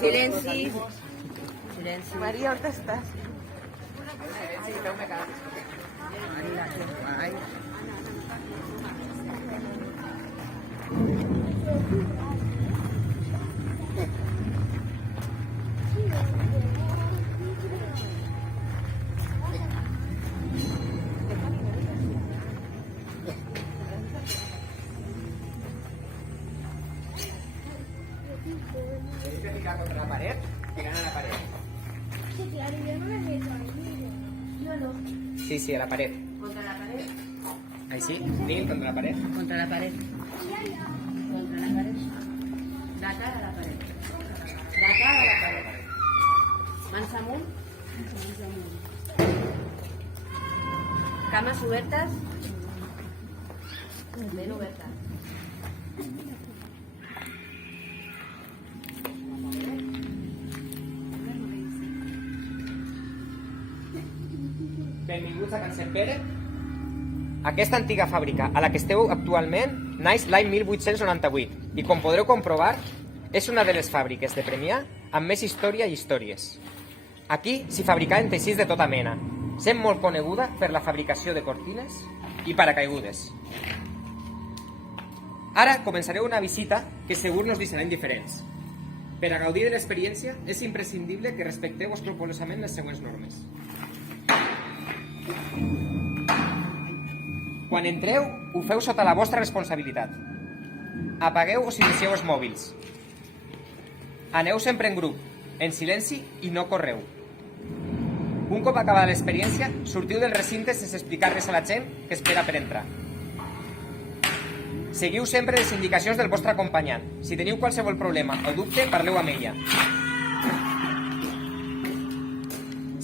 Silenci. Silenci. Maria, on estàs? Tienes que picar contra la pared y ganar la pared. Sí, claro, yo no me meto ahí. Yo no. Sí, a la pared. Contra la pared. Ahí sí, Neil contra la pared. Contra la pared. Contra la pared. De cara a la pared. De cara a la pared. Mans amunt. Mans amunt. Cames obertes. Ben obertes. Benvinguts a Can Sant Pere. Aquesta antiga fàbrica a la que esteu actualment naix l'any 1898 i, com podreu comprovar, és una de les fàbriques de Premià amb més història i històries. Aquí s'hi fabricaven teixits de tota mena, sent molt coneguda per la fabricació de cortines i paracaigudes. Ara començareu una visita que segur no us deixarà indiferents. Per a gaudir de l'experiència és imprescindible que respecteu escrupolosament les següents normes. Quan entreu, ho feu sota la vostra responsabilitat. Apagueu o silencieu els mòbils. Aneu sempre en grup, en silenci i no correu. Un cop acabada l'experiència, sortiu del recinte sense explicar res a la gent que espera per entrar. Seguiu sempre les indicacions del vostre acompanyant. Si teniu qualsevol problema o dubte, parleu amb ella.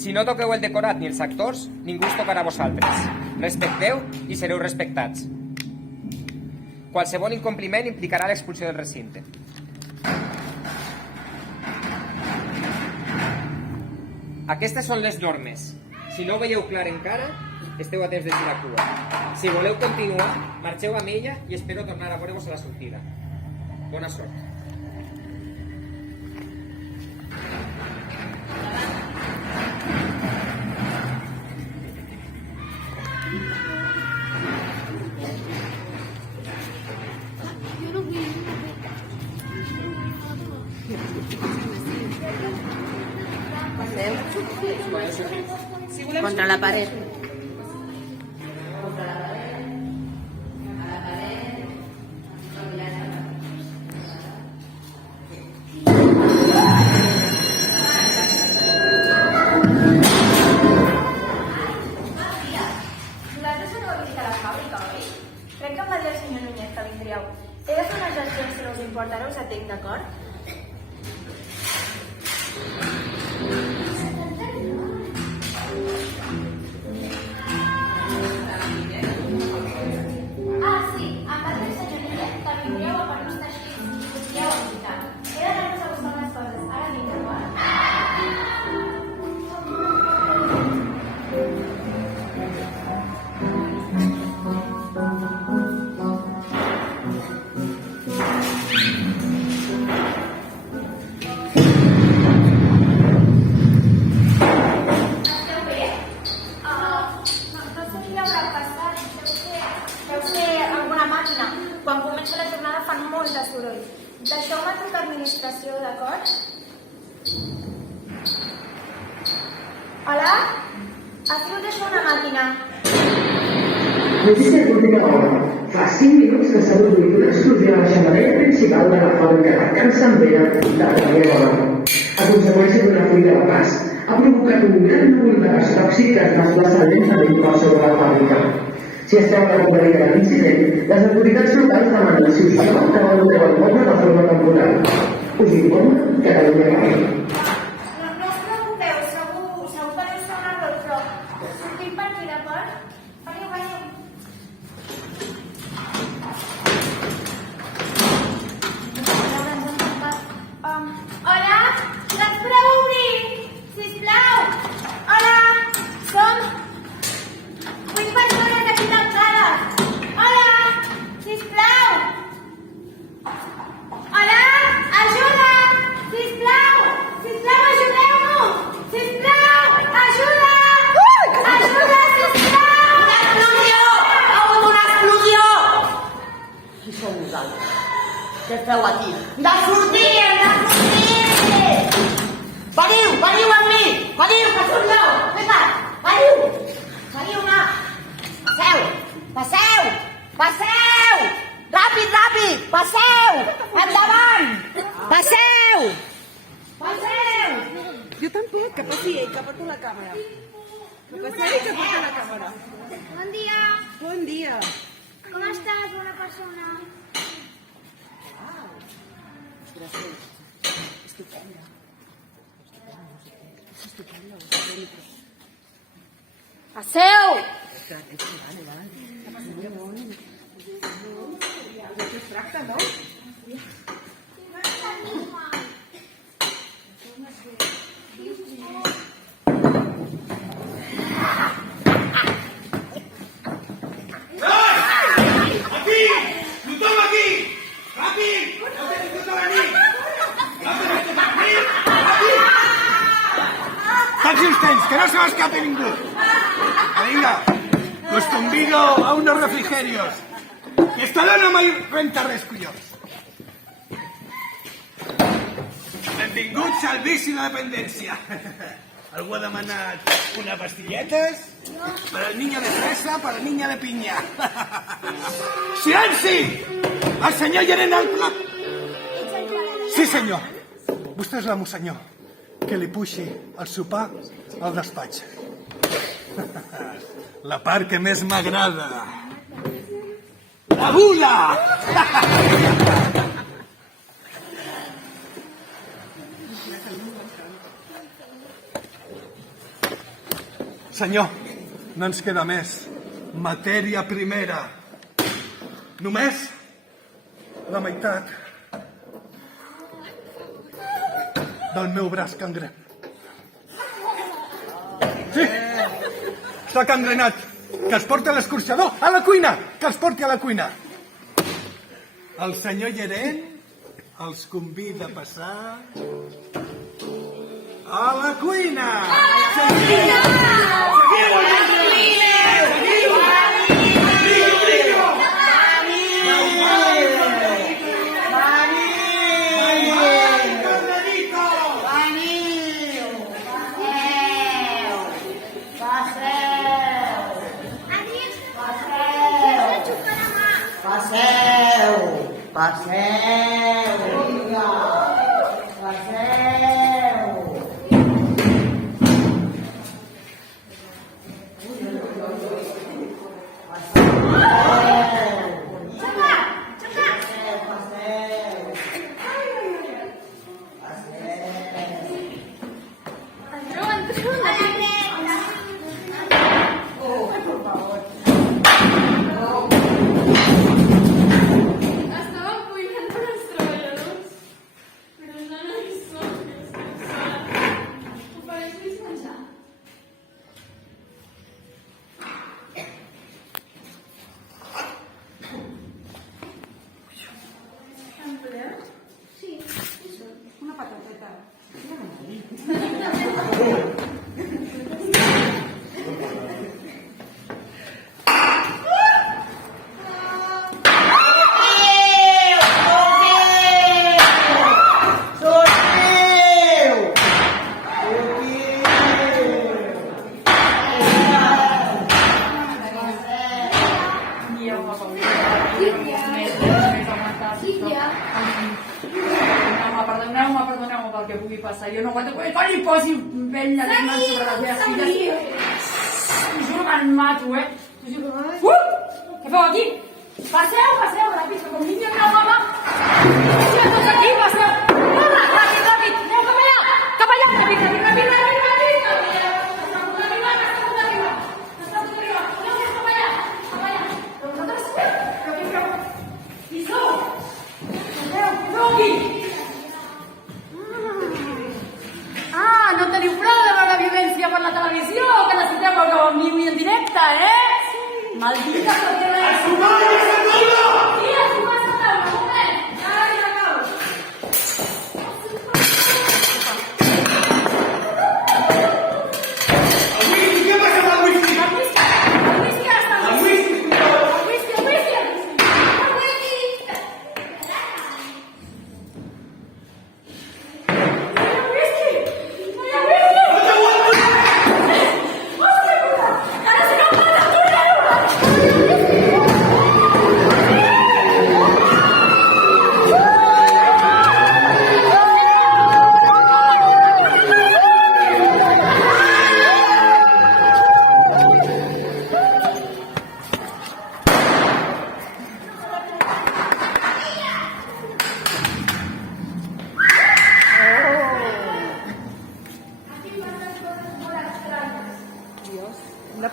Si no toqueu el decorat ni els actors, ningú us tocarà a vosaltres. Respecteu i sereu respectats. Qualsevol incompliment implicarà l'expulsió del recinte. Aquestes són les normes. Si no ho veieu clar encara, esteu a temps de girar cua. Si voleu continuar, marxeu amb ella i espero tornar a veure-vos a la sortida. Bona sort. Contra la pared. Vosaltres aneu a visitar la fàbrica, oi? Crec que em va dir el senyor Núñez que vindríeu. He de fer unes gestions si no us importa, ara us atenc, d'acord? Ah, sí, em va dir el senyor Núñez que vindríeu a per uns teixits i us podríeu a visitar. He d'anar-vos a buscar unes coses. Ara vinc, d'acord? Esteu bé? No sé què haurà passat. Deu ser alguna màquina. Quan comença la jornada fan molt de soroll. Deixeu-me trucar a administració, d'acord? Hola? Ha sigut això una màquina? Notícia d'última hora. Fa 5 minuts que s'ha produït una explosió a la xemeneia principal de la fàbrica de Can Sant Pere de Premià. A conseqüència d'una fuita de gas, ha provocat un gran núvol de gas tòxic que es desplaça lentament per sobre la fàbrica. Si esteu a la comunitat de l'incident, les autoritats locals demanen, si us plau, que valoreu el poble de forma temporal. Us informa Catalunya Ràdio. No us preocupeu, segur que deu ser un error, però sortim per aquí, d'acord? Veniu. Hola? Ens podeu obrir? Sisplau! Hola? Som 8 persones aquí tancades. Hola? Sisplau! Hola? Ajuda! Sisplau! sortir! Veniu amb mi! Veniu, que sorteu! Vinga, veniu! Veniu, no! Passeu! Ràpid! Passeu! Endavant! Passeu! Jo tampoc, cap a tu la càmera. Cap a tu la càmera. Bon dia. Bon dia. Com estàs, bona persona? Passeu! Faci els temps, que no se m'escape ningú. Venga, os convido a unos refrigerios. Que esta dona mai renta res, collons. Benvinguts al vici de la dependència. Algú ha demanat unas pastilletes? Para el niño de fresa, para el niño de piña. Silenci! El senyor gerent al plat. Sí, senyor. Vostè és l'amo, senyor. Que li puixi el sopar al despatx. La part que més m'agrada. La bula! Senyor, no ens queda més. Matèria primera. Només la meitat del meu braç cangre. Sí, està cangrenat. Que els porti a l'escorxador, a la cuina, que els porti a la cuina. El senyor gerent els convida a passar a la cuina. Perdoneu-me pel que pugui passar. Jo no aguanto que li posi vella les mans sobre les meves filles. Us juro que em mato, eh? Què feu aquí? Passeu, ràpid, com niño i una mama. Sí, tots aquí, passeu. Ràpid, aneu cap allà, ràpid. No teniu prou de veure violència per la televisió, que necessiteu veure en viu i en directe, eh? Maldita Satanàs! Sí, a sumar Satanàs, un moment! Ja acabo. El whisky, què passa amb el whisky? El whisky ja està. El whisky!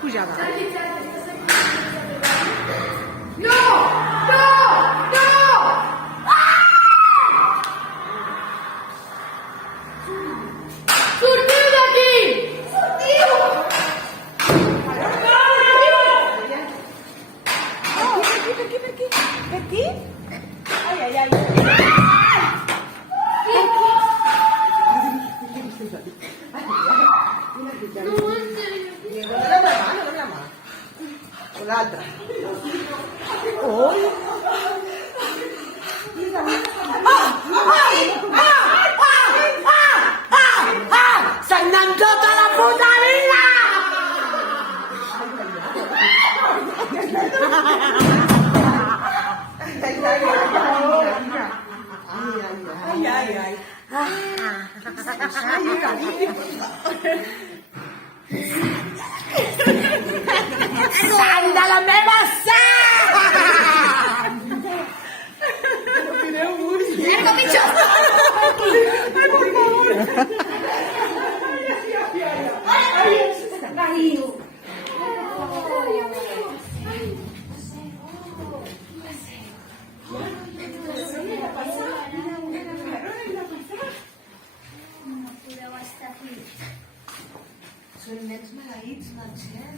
pujada. No! No! No! Sortiu d'aquí! Sortiu! Per aquí? Ai, ai, ai. L'altra. Se n'han tota la puta vida! Ai, ai, ai. Sang de la meva sang! Largo, bicho! No podeu estar aquí. Són nens maleïts, Marcel.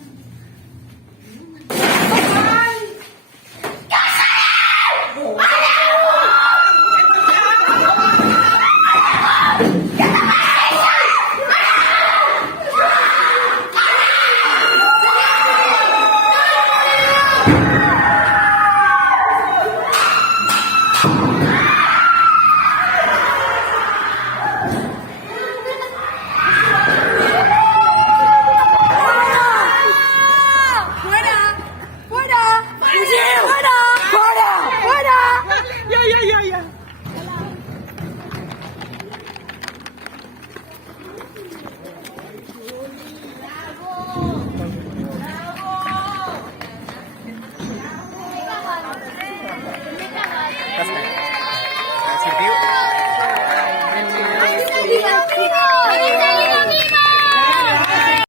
¡Bravo!